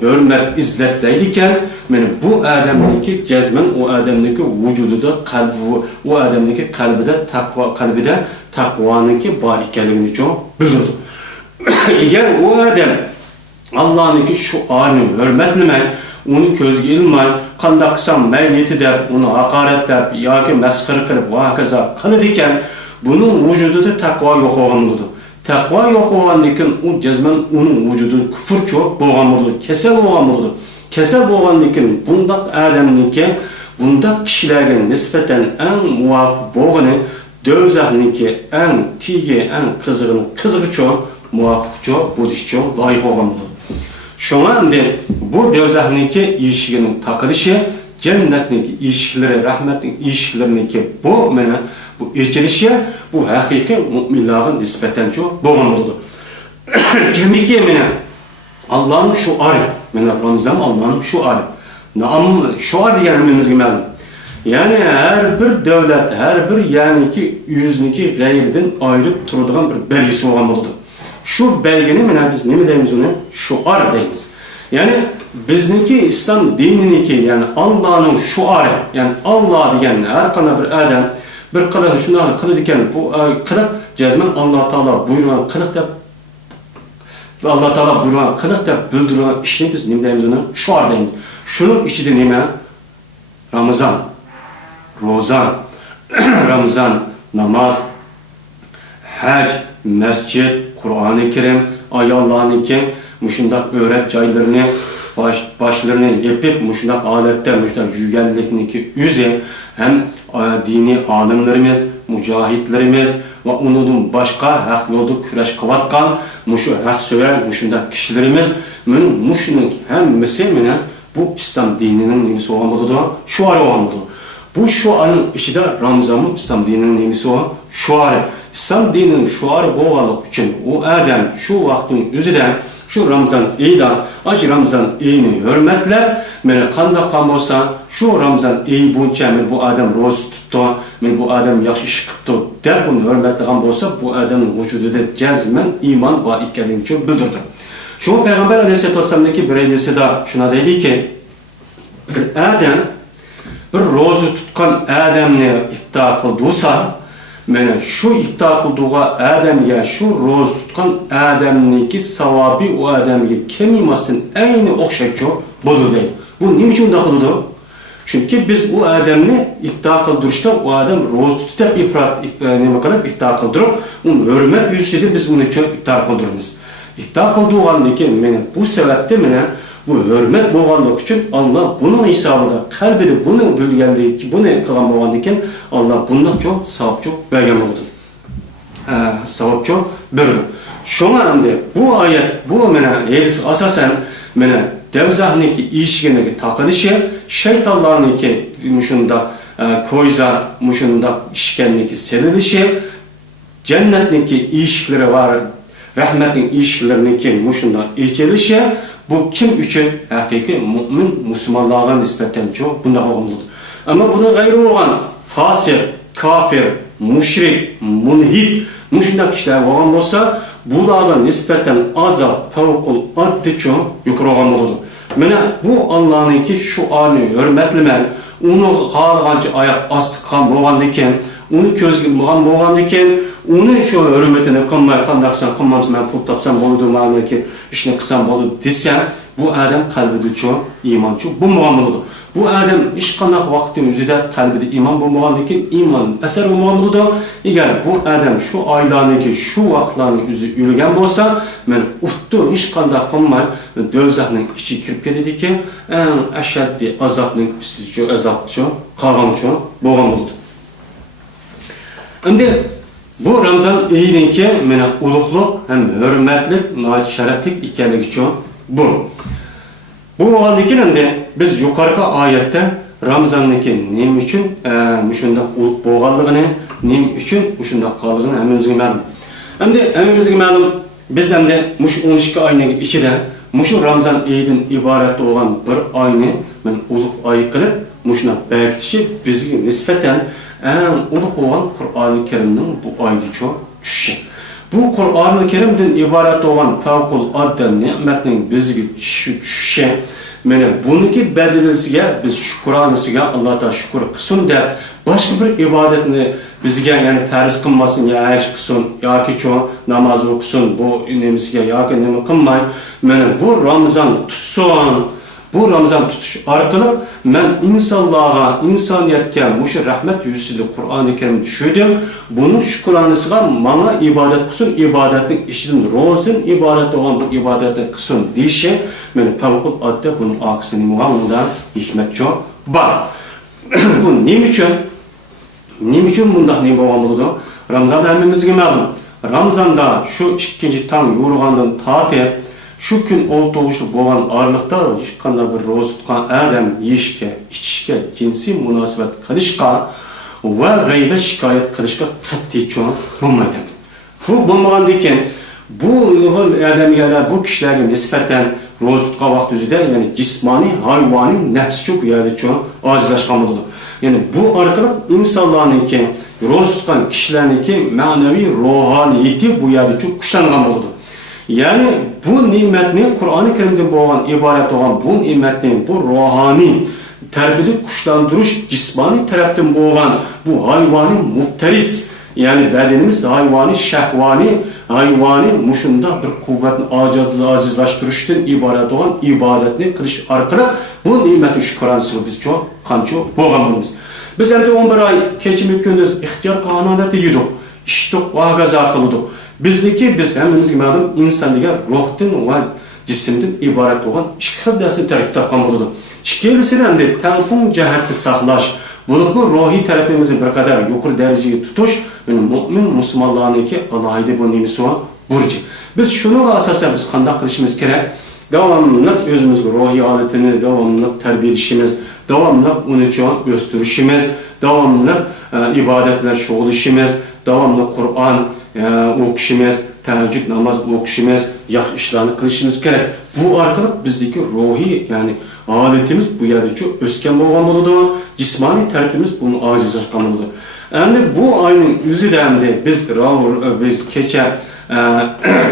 hürmet izletleydiken, bu adamdaki cezmen, o adamdaki vücududa, o adamdaki kalbide takvanınki var ikenliğini çok bildirdi. Eğer o adam Allah'ınki şuarını hürmetlemey, onu közge ilmay, kandaksan meyliyeti der, onu hakaret der, yaki meskır kılıp, vakaza kılıdiken, bunun vücududa takva yok olmalıdır. Takva yok olanlıkın o cezmen onun vücudu küfür çok boğanmalıdır, kesel boğanmalıdır. Kesel boğanlıkın bundak adamlıkı, bundak kişilerin nispeten en muvafı boğanı, dövzahlıkı en tigi, en kızığı çok, muvafı çok, budiş çok, layık olmalıdır. Şu anda bu dövzahlıkı ilişkinin takılışı, cennetlik ilişkileri, rahmetlik ilişkilerindeki bu içilişe, bu hakiki müminlerin nispeten çok boğanmalıdır. Kimiki Allah'ın şuarı, Ramazan Allah'ın şuarı. Şuar diyenimiz gibi. Yani her bir devlet, her bir yüzniki gayriden ayrıp durduğun bir belgesi olmalıdır. Şu belgenin biz ne deyimiz onu? Şuar deyimiz. Yani bizdeki İslam dinindeki yani Allah'ın şuarı, yani Allah diyen her kanı bir adam bir kılığı şunları kılıdıken bu kılık cezmen Allah Teala buyuran kılık da Allah Teala buyuran kılık da bildiren işini biz ne deyimiz onu? Şuar deyimiz. Şunun içi de ne? Ramazan, roza, Ramazan, namaz, hac, mescid, Kur'an-ı Kerim, Allah'ınki muşundak öğret caylarını, başlarını yapıp muşundak aletler, muşundak yügellikniki üze hem dini alimlerimiz, mücahitlerimiz ve onun başka hak yolda küreş kıvatkan, muşu hak söyleyen muşundak kişilerimiz, muşunun hem meselmine bu İslam dininin nemisi olmalıdır, şuarı olmalıdır. Bu şuarın içi de Ramazan'ın İslam dininin nemisi olan şuarı. İslam dininin şuarı olmalık için o adam şu vaktin üzerinden şu Ramazan eydan, acı Ramazan eyini hürmetler, kanda kalmasa şu Ramazan eyi boyunca bu adam roz tuttu, bu adam yaxşı iş kıptı der bunu hürmetleyen olsa bu adamın vücudu da cezmen iman var ikkelini için bildirdi. Şu Peygamber Aleyhisselatü Vesselam'daki bir hadisi de şuna dedi ki bir adam bir rozu tutkan adamını iftihar kıldıysa Mene şu iftar kıldığa adamga şu roz tutkan adamniki savabi o adamga kemimasın aynı okşayıcı budur deydi. Bu ne için da kılıdır? Çünkü biz o adamni iftar kıldırışta o adam roz tutup iftar kıldırıp onun hürmet yüzüyle biz bunu için iftar kıldırırız. İftar kıldığındaki mene bu sebepte mene bu hürmet boğanlık için Allah bunun hesabında kalbide bunu bilgendiği ki bunu kılan boğandayken Allah bundan çok sevap çok bergen oldu. Sevap çok verir. Şuna anda bu ayet bu mene hadis asasen mene devzahniki işgeneki takılışı şeytanlarniki muşunda koyza muşunda işgeneki serilişi cennetniki işleri var rahmetin işleriniki muşunda içilişi bu kim için hakiki mümin Müslümanlığa nispeten çok bunda olmalıdır. Ama bunu gayrı olan fasik, kafir, müşrik, munhid muşunda kişiler olan olsa bunlara nispeten azap, fevkul, addi çok yukarı olmalıdır. Mene bu Allah'ın ki şu anı hürmetlimen, onu halganca ayak astı kan boğandayken, onu közgün boğandayken, onu şu hürmetine kılmaya kandaksan, kılmamsın ben pul tapsam boluduğum halindeki işine kısam bolu desem, bu adam kalbide çok, iman çok, bu muamılıdır. Bu adam iş kanak vaktin yüzüde kalbide iman bulmağındaki imanın eser olmamalıdır. Eğer bu adam şu aylarındaki şu vakitlerin yüzü ülgen olsa, ben uttu iş kanak kılmay, dövzahının içi kirip geldi ki, en eşeddi azapının üstü azapçı, kavramçı, boğamalıdır. Şimdi bu Ramazan ayındaki mene uluqluq hem hürmetlik, nait şereflik ikkenligi için bu. Bu oğandaki biz yukarıda ayette Ramazan'daki neyim için müşunda uluq boğallığını, neyim için müşunda kaldığını hemimizge məlum. Hem de hemimizge məlum biz hem de muş 12 ayının içinde muşu Ramazan ayının ibaretli olan bir ayını men uluq ayı kılıp muşuna belirtişi bizge nispeten uluq olan Kur'an-ı Kerim'nin bu aydı çok düşüşü. Bu Kur'an-ı Kerim'den ibaret olan fevkul adden nimetinin bizge düşüşü. Mene bununki bedelisiga biz şükranisiga Allah da şükür kılsın da başka bir ibadetini bizge yani farz kılmasın ya hacc kılsın ya ki çoğu namaz okusun bu nemizge ya ki nemi kılmay. Mene bu Ramazan tutsun. Bu Ramazan tutuş arkalık men insanlığa, insaniyetke muşu rahmet yüzüyle Kur'an-ı Kerim düşürdüm. Bunun şükranısıga bana ibadet kılsın, ibadetin işinin rozun ibadet olan bu ibadetin kılsın deyişe men fevkul adde bunun aksini muhammadan hikmet çok var. Bu nim için bunda ne babamlıdır? Ramazan emrimizge məlum. Ramazanda şu ikinci tam yoruğandan taate şu gün oltoğuşu boğan ağırlıkta çıkanda bir roz tutkan adam yiyişke, içişke, cinsi münasebet kılışka ve gayret şikayet kılışka katli çoğun bulmaydı. Bu bulmadan deyken bu adamlar, bu kişilerin nispeten roz tutkan vakti yüzüde yani cismani, hayvani, nefsi çok yerde çoğun acizlaşkanlıdır. Yani bu arkalık insanların ki roz tutkan kişilerin ki manevi, ruhaniyeti bu yerde çok kuşlanganlıdır. Yani bu nimetni Kur'an-ı Kerim'den boğan, ibaret olan bu nimetni, bu ruhani, terbiyeli kuşlandırış, cismani taraftan boğan, bu hayvani mufteris, yani bedenimiz hayvani, şehvani, hayvani muşunda bir kuvvetini acizlaştırıştan ibaret olan ibadetini kılış arkalık bu nimetin şükranısını biz çok kanço boğamalıyız. Biz hem de 11 ay keçimlik gündüz ihtiyar kanunatı yedik, iştik, vagaza kıldık. Bizdeki biz hemimizge məlum insanlığa ruhdan ve cisimden ibaret olan iki dersi tarif tapmalıdır. İkincisi hem de tanfum cehati saklaş. Bu ruhi tarafımızı bir kadar yukarı dereceye tutuş ve mümin Müslümanlığın ki Allah'ıydı bu nimesi var burcu. Biz şunu asasen biz kandak kılışımız gerek. Devamlı özümüzü ruhi aletini devamlı terbiyelişimiz, devamlı onu çoğun östürüşümüz, devamlı ibadetler şoğuluşumuz, devamlı Kur'an okuşumuz, teheccüd namaz okuşumuz, yaxşı işlerini kılışımız gerek. Bu arkalık bizdeki ruhi yani aletimiz bu yerde çok ösken olmalıdır. Cismani terkimiz bunu aciz açmalıdır. Yani bu ayının yüzü de biz keçe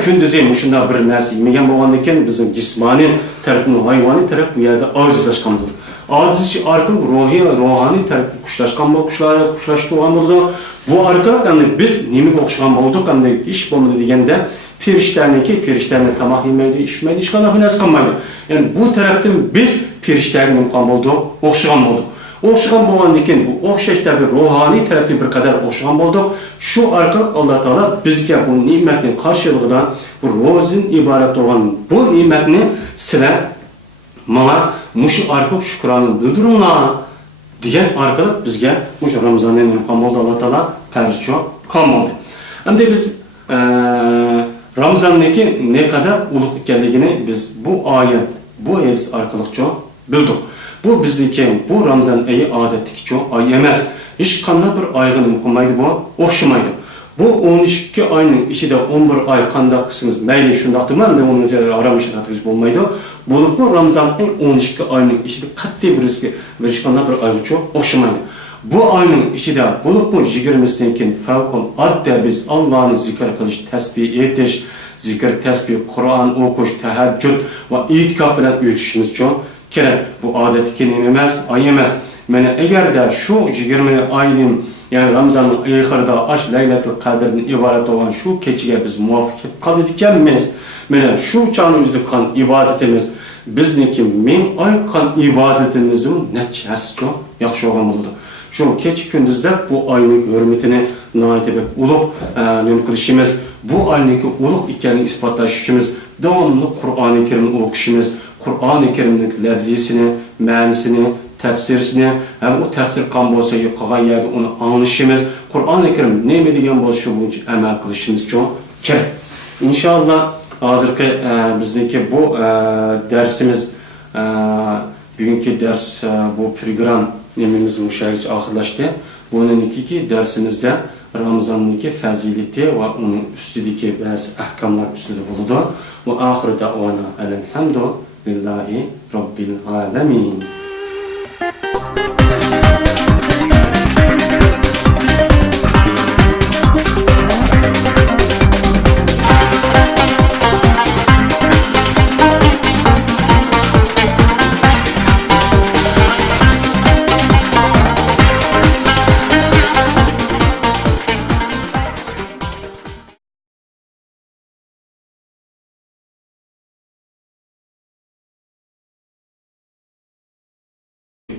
kündüzü muşunda bir nersi yemeyen boğandayken bizim cismani terkimiz, hayvani terk bu yerde aciz açmalıdır. acizish orqali ruhoniy tarafga kuchlashgan bo'ldi. Bu orqali endi biz nimaga o'xshagan bo'ldik, endi ish bo'lmadi deganda ferishtalarni tamoq yemaydi, ichmaydi, hech qanday narsa qilmaydi. Ya'ni bu tarafdan biz ferishtalarga nimqon bo'ldik, o'xshagan bo'ldik. O'xshagan bo'lgandan keyin bu o'xshashlarga ruhoniy tarafga bir qadar o'xshagan bo'ldik. Shu orqali Alloh taolo bizga bu ne'matning qarshiligidan bu ro'zin iborat bo'lgan bu ne'matni sizlar mana mushu orqali shukrona bildiringlar degan orqali bizga mushu Ramazonning nimqon bo'ldi, Alloh taolo qarshi qolmadi. Endi biz Ramazonniki ne kadar ulug' ekanligini biz bu oyat, bu hadis orqali bildik. Bu bizniki bu Ramazon oyi odatdagi oy emas. Hech qanday bir oyga nima qilmaydi, bu o'xshamaydi. Bu 12 oyning ichida 11 oy qanday qilsangiz mayli shundaqmi, endi uni aramishga qattiq bo'lmaydi. Bu Ramazonning 12 oyning ichida qat'iy birizga hech qanday bir oyga o'xshamaydi. Bu oyning ichida bo'lib 20dan keyin favqulodda biz Allohni zikr qilish, tasbih etish, zikr, tasbih, Qur'on o'qish, tahajjud va i'tikof bilan o'tishimiz uchun kerak. Bu odatdagi nima emas, oy emas. Mana agarda shu 20 oyning, ya'ni Ramazonning oxirida ash Laylatul Qadrdan iborat bo'lgan shu kechaga biz muvofiq qiladiganmiz. Mana shu chog'imizda qilgan ibodatimiz bizniki 1000 oy qilgan ibodatimizning natijasi yaxshi bo'lgan bo'ldi. Şu kecha kunduzda bu oyning hurmatini nihoyatda ulug' nima qilishimiz, bu oyning ulug' ekanini isbotlash uchun davomli Qur'oni Karimni o'qishimiz, Qur'oni Karimning lafzisini, ma'nisini, tafsirini, ham u tafsir qilgan bo'lsa, qolgan yerda uni anglashimiz, Qur'oni Karim nima degan bo'lsa shu bo'yicha amal qilishimiz uchun kerak. Inshaalloh hozirgi bizniki bu darsimiz, bugungi dars bu program nemimiz müşahit ahırlaştı. Bunun iki dersimizde Ramazan'daki fazileti ve onun üstündeki bazı ahkamlar üstünde bulundu. Ve ahir davana elhamdülillahi Rabbil alemin.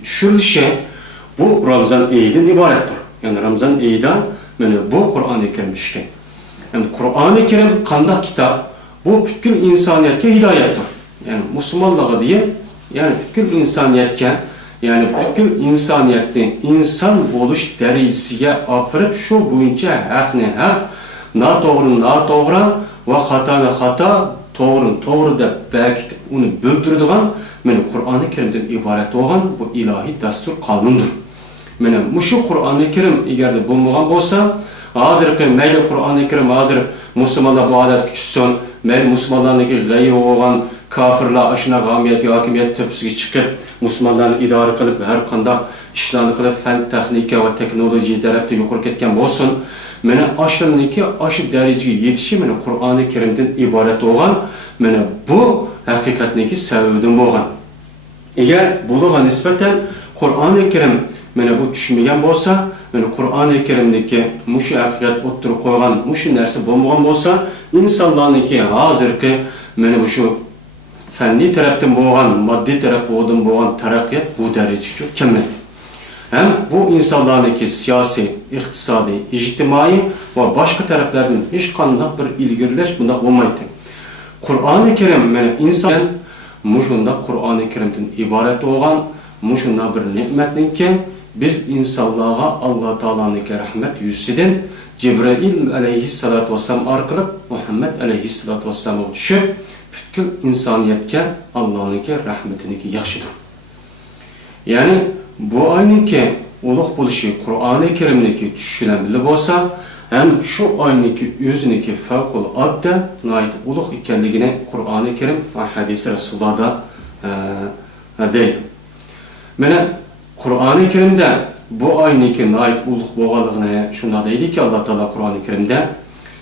Düşürülüşü bu Ramazan ayından ibarettir. Yani Ramazan ayından bu Kur'an-ı Kerim düşken. Yani Kur'an-ı Kerim kandak kitap, bu bütün insaniyetke hidayettir. Yani Müslümanlığa diye, yani bütün insaniyetke, yani bütün insaniyetin insan oluş derecesiye afırıp şu boyunca hafne haf, na doğru ve hata, doğru da belki onu bildirdiğin Kur'an-ı Kerim'den ibaret olan bu ilahi dastur kanundur. Muşu Kur'an-ı Kerim eğer de bulunmayan olsa, hazır meyli Kur'an-ı Kerim hazır Müslümanlar bu adet küçüsün, meyli Müslümanların gayri olan kafirler aşına gamiyet, hakimiyet tepkisi çıkıp, Müslümanların idare kılıp, her kanda işlerini kılıp, fen, teknik ve teknoloji tarafta yukarı ketken olsun, aşırındaki aşırı dereceye yetişi Kur'an-ı Kerim'den ibaret olan bu hakikatniki sebebiden bo'lgan. Eğer buluğa nispeten Kur'an-ı Kerim bu düşünmeyen olsa, Kur'an-ı Kerim'deki muşu hakikat oturup koygan, muşu nerse bulmayan olsa, insanlarınki hazırki bu şu fenli taraftan bo'lgan, maddi taraftan bo'lgan taraqqiyot bu derecede çok kemmet. Hem bu insanlarınki siyasi, iktisadi, ictimai ve başka taraflardan hiç qanday bir ilgilileş bunda olmaydı. Kur'an-ı Kerim insan muşunda Kur'an-ı Kerim'den ibaret olan muşunda bir nimetninki biz insanlığa Allah Teala'nın rahmet yüzüden Cibril aleyhissalatu vesselam arkalık Muhammed aleyhissalatu vesselam'a düşüp bütün insaniyetke Allah'ın rahmetini yaxşıdır. Yani bu aynıki ulug' buluşu Kur'an-ı Kerim'deki düşülen bilip olsa hem şu aynıki özüneki favqulodda nait ulug' ekanligini Kur'an-ı Kerim ve hadisi Resulullah'da deydi. Kur'an-ı Kerim'de bu aynıki nait ulug' bo'lganligini şunda deydi ki Allah Teala Kur'an-ı Kerim'de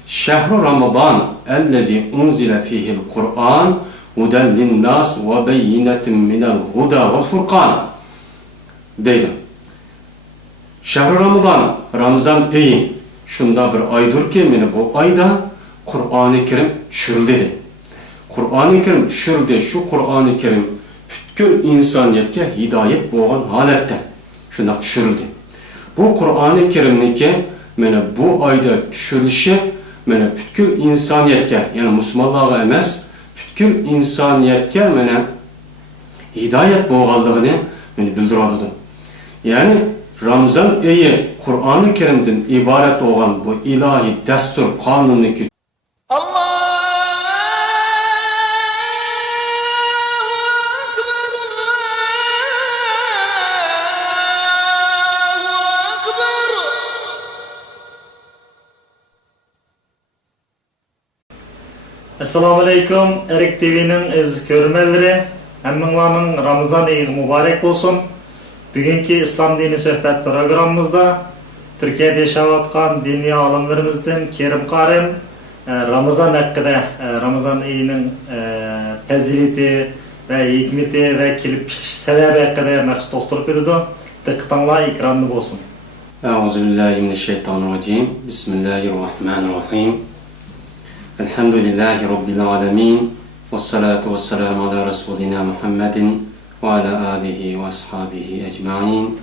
Şehru Ramazan ellezî unzile fihil Kur'an huden linnas ve beyinetin minel huda ve furqan. deydi. Şahri Ramazan, Ramazan ayı şunda bir aydır ki meni bu ayda Kur'an-ı Kerim düşürüldü. Kur'an-ı Kerim düşürüldü. Şu Kur'an-ı Kerim bütün insaniyetke hidayet boğan halette şunda düşürüldü. Bu Kur'an-ı Kerim'deki meni bu ayda düşürülüşü meni bütün insaniyetke, yani Müslümanlığa emas, bütün insaniyetke meni hidayet boğanlığını meni bildiradi. Yani Ramazan ayı Kur'an-ı Kerim'den ibaret olan bu ilahi destur kanuniki Assalamu alaikum. Erik TV'nin iz görmelleri. Hemminlarning Ramazan ayı mübarek olsun. Bugünkü İslam dini sohbet programımızda Türkiye'de yaşayotgan dini alimlerimizden Kerim Karim Ramazan hakkında, Ramazan ayının fazileti ve hikmeti ve kelip chiqish sebebi hakkında maqsad to'xtalib o'tadi. Diqqatinglar ekranda bo'lsin. Euzubillahimineşşeytanirracim. Bismillahirrahmanirrahim. Elhamdülillahi Rabbil alemin. Vessalatu vesselamu ala Resulina Muhammedin ve ala alihi ve ashabihi ecmain.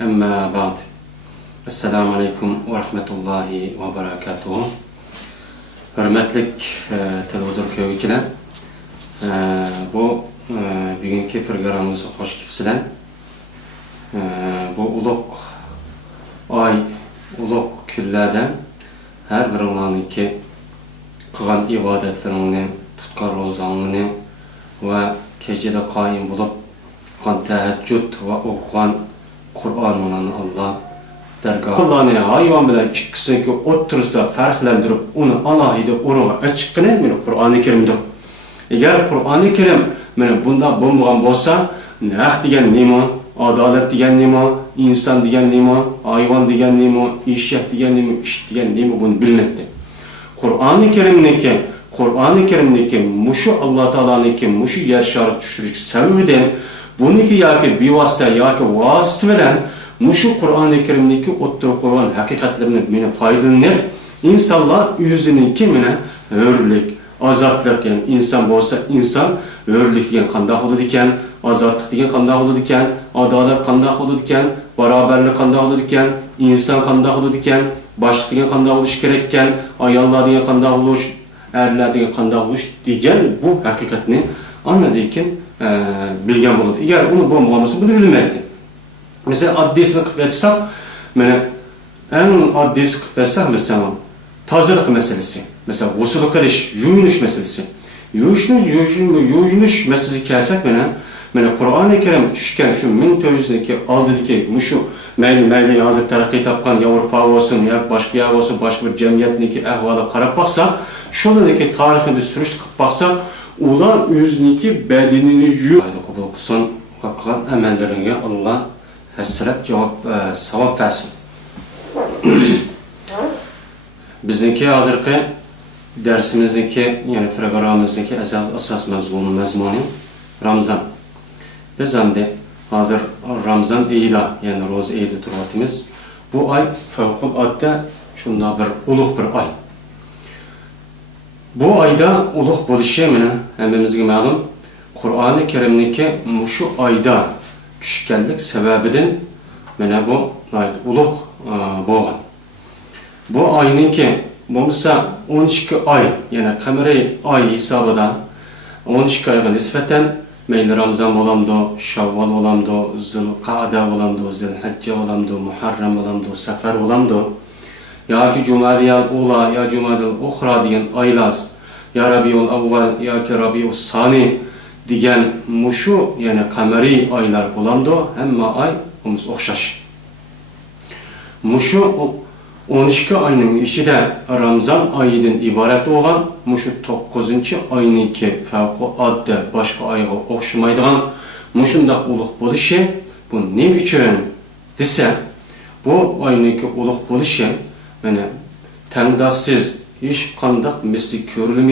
Emma ba'd. Esselamu aleyküm ve rahmetullahi ve berekatuhu. Hürmetlik televizyon köyücüler. Bu bugünkü programımızı hoş kipsiler. Bu uluk ay, uluk küllerden her bir olanınki kılan ibadetlerini, tutkan rozanını ve gecede kaim bulup kılan teheccüd ve okuyan Kur'an olan Allah dergahı. Allah'ın hayvan bilen ikisini oturursa farklandırıp onu alahide onu açıkkını Kur'an-ı Kerim'dir. Eğer Kur'an-ı Kerim bunda bulungan bolsa, nah degan nima, adalet degan nima, insan degan nima, hayvan degan nima, eşek degan nima, ish degan nima bunu bilmekte. Kur'an-ı Kerim'deki muşu Allah Teala'nınki muşu yer şarı düşürük sebebiden bununki yaki bivasıta yaki vasıta bilen muşu Kur'an-ı Kerim'deki oturup olan hakikatlerini mene faydalanır. İnsanlar yüzününki mene hürlük, azatlık, yani insan olsa insan hürlük diyen kandak olur diken, azatlık diyen kandak olur diken, adalet kandak olur diken, beraberlik kandak olur diken, insan kandak olur diken, başlık diyen kandak oluş gerekken, ayallar diyen kandak oluş, erler diyen kandak oluş diyen bu hakikatini anladıyken bilgen olur. Eğer onu bulamaması bunu bilmekti. Mesela addisini kıvvetsek, en addisi kıvvetsek mesela tazelik meselesi. Mesela usulü kılış, yuyunuş meselesi. Yuyunuş meselesi kelsek Kur'an-ı Kerim düşken şu 1900'deki aldıdaki şu meyli hazır terakki tapkan Avrupa olsun ya başka yer olsun başka bir cemiyetindeki ehvala karab baksak şuradaki tarihini bir sürüş kıp baksak ulan yüzündeki bedenini yuyup kabul kılsın hakikat emellerine Allah hesret cevap sevap versin. Bizdeki hazırki dersimizdeki yani programımızdaki esas mezmunu Ramazan. Biz de hazır Ramazan ayıyla yani roz ayıyla turvatımız. Bu ay fevkalade şunda bir uluk bir ay. Bu ayda uluk buluşu hemimizge malum Kur'an-ı Kerim'deki şu ayda düşkenlik sebebiden bu uluk boğan. Bu ayınki bu mesela 12 ay yani kameri ay hesabıdan 12 ayga nispeten meyli Ramazan olamdı, Şavval olamdı, Zilqa'da olamdı, Zilhicce olamdı, Muharrem olamdı, Sefer olamdı. Ya ki Cumadiyal Ula, ya Cumadiyal Ukhra diyen aylaz, ya Rabiul Avval, ya ki Rabiul Sani diyen muşu yani kameri aylar olamdı, hem ay omuz okşaş. Muşu 12 ayının içinde Ramazan ayından ibaret olan muşu 9. ayınki fevkalade başka ayga okşamaydigan muşundaq uluk buluşu bu ne için dese bu ayınki uluk buluşu tengdaşsız hiç qandaq misli görülmeyen